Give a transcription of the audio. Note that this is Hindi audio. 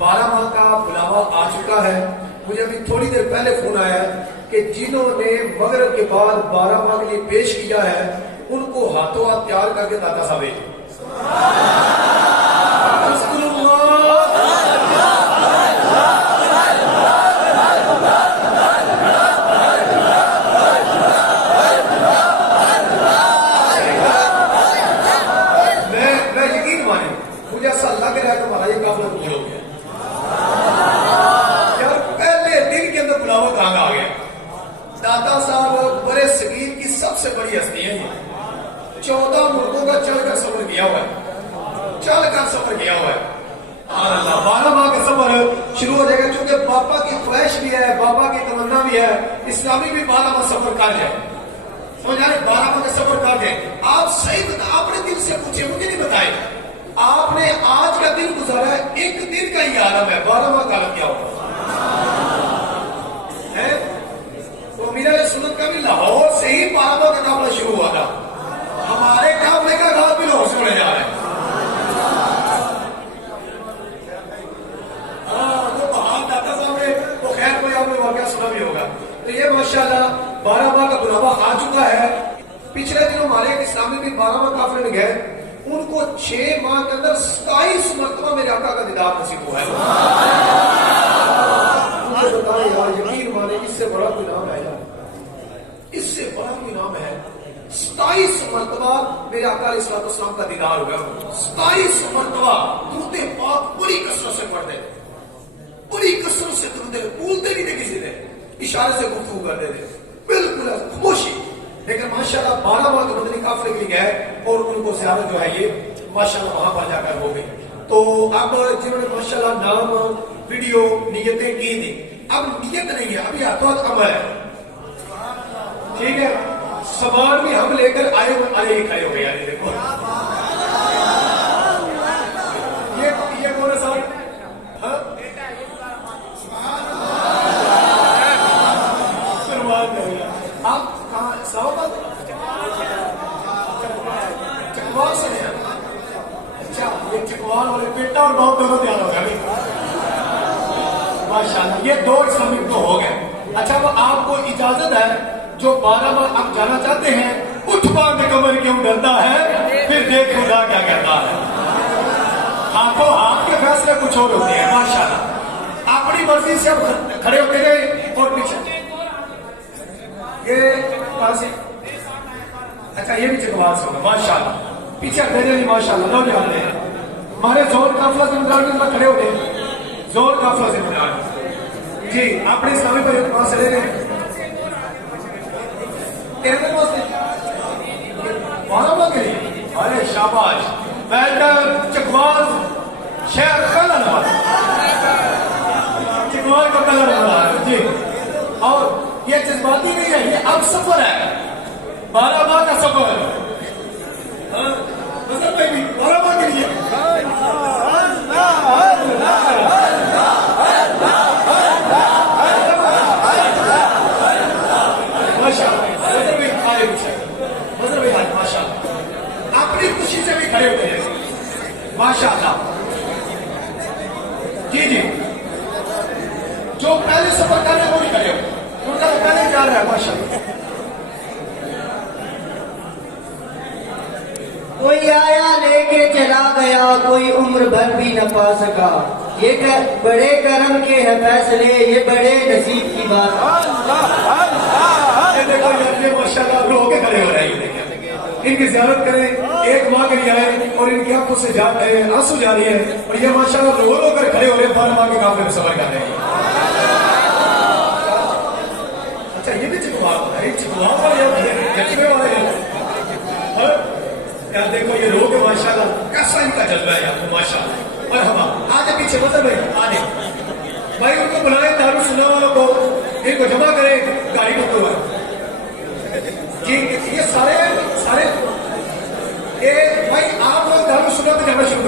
12 माह का बुलावा आ चुका है। मुझे अभी थोड़ी देर पहले फोन आया कि जिन्होंने मगरिब के बाद 12 माह के लिए पेश किया है उनको हाथों हाथ तैयार करके दाता साहब भेजें। मुझे ऐसा लग रहा है कि हमारा ये काफिला दूर हो गया यार। पहले दिन के अंदर बुलावा कहां आ गया। दाता साहब बड़े सगीर की सबसे बड़ी हस्ती है। 14 मुल्कों का चलकर सफर किया हुआ है, चलकर सफर किया हुआ है। 12 माह का सफर शुरू हो जाएगा, क्योंकि बापा की ख्वाहिश भी है, बापा की तमन्ना भी है, इस्लामी भी 12 माह सफर कर जाए। समझ आ रहे? 12 माह का सफर कर जाए। आप सही बता, अपने दिल से पूछे, मुझे नहीं बताए। आपने आज का दिन गुजारा है, एक दिन का ही आलम है, 12 माह का आलम क्या होगा है? तो मेरा सुनत का भी लाहौर से ही 12 माह का काफिला शुरू हुआ था। हमारे काफिले का घाट भी लाहौर से बढ़े जा रहा है। तो बाहर दाता साहब ने तो खैर कोई आपने वाकया सुना भी होगा। तो ये माशाल्लाह 12 माह का बुलावा आ चुका है। पिछले दिनों हमारे एक इस्लामी भी 12 माह काफिले में गए, उनको 6 माह के अंदर 27 मरतबा मेरे आका का दीदार नसीब हुआ है। मुझे बताओ यार, यकीन माने इससे बड़ा कोई नाम है यार, इससे बड़ा कोई नाम है। 27 मरतबा मेरे आका अलैहिस्सलाम का दीदार हुआ। 27 मरतबा दुरूद पाक बड़ी कसरत से पढ़ते थे, बड़ी कसरत से दुरूद, भूलते नहीं थे किसी ने, इशारे से गुफ्तगू करते थे, बिल्कुल खामोशी। लेकिन माशाल्लाह 12 माह के मदनी काफिले के लिए गए और उनको ज़ियारत जो है ये माशाल्लाह वहां पर जाकर हो गई। तो अब जिन्होंने माशाल्लाह नाम वीडियो नियतें की थी, अब नियत नहीं है, अभी हाथों हाथ अमल है। ठीक है, सामान भी हम लेकर आए ही खड़े हो गए यार। देखो ये कौन है साहब? आप कहाँ चकवाल से हैं? अच्छा, ये चकवाल वाले बेटा और बहुत दोनों तैयार हो गए माशाल्लाह। ये 2 इस्लामी तो हो गए। अच्छा, वो आपको इजाजत है जो 12 माह आप जाना चाहते हैं, उठ बांध कमर क्यों डरता है, फिर देख खुदा क्या कहता है। हाथों हाथ के फैसले कुछ और होते हैं माशाल्लाह। अपनी मर्जी से अब खड़े होते गए और पीछे ये से, अच्छा ये भी चकवाल से होगा माशाल्लाह। पीछे भेजे नहीं माशाल्लाह, लो ध्यान दें। हमारे जोर काफिला जिम्मेदार में खड़े हो गए, जोर काफिला जिम्मेदार जी अपने इस्लामी पर वहां से ले रहे हैं। 12 माह के लिए अरे शाबाश, वेल्डन चकवाल शेख कलर चकवाल का कलर बना है जी। और ये जज्बाती नहीं है, ये अब सफर है, 12 माह का सफर। मतलब भाई 12 माह के लिए माशाल्लाह अपनी खुशी से भी खड़े होते हैं माशाल्लाह जी जी। जो पहले सफर कर रहे हैं वो भी खड़े हो, उनका तो पहले जा रहा है माशाल्लाह। कोई आया लेके चला गया, कोई उम्र भर भी न पा सका। ये बड़े करम के है फैसले, ये बड़े नसीब की बात। देखो ये माशाल्लाह रो के खड़े हो रहे हैं, इनकी ज़ियारत करें, 1 माह के लिए आए और इनकी आंखों से आंसू जा रही है और ये माशाल्लाह रो रो कर खड़े हो रहे हैं, 12 माह के काफिले में सफर कर रहे हैं। अच्छा ये भी चिकवाल है, चिकवाल वाले जज्बे वाले हैं। यार देखो ये लोग माशाल्लाह कैसा इनका जज्बा है आपको माशाल्लाह। और हम आगे पीछे मतलब भाई आगे भाई उनको बुलाए, दारू सुनने वालों को इनको जमा करें, गाड़ी को तो जी। ये सारे ये भाई आप लोग दारू सुनने पे जाना शुरू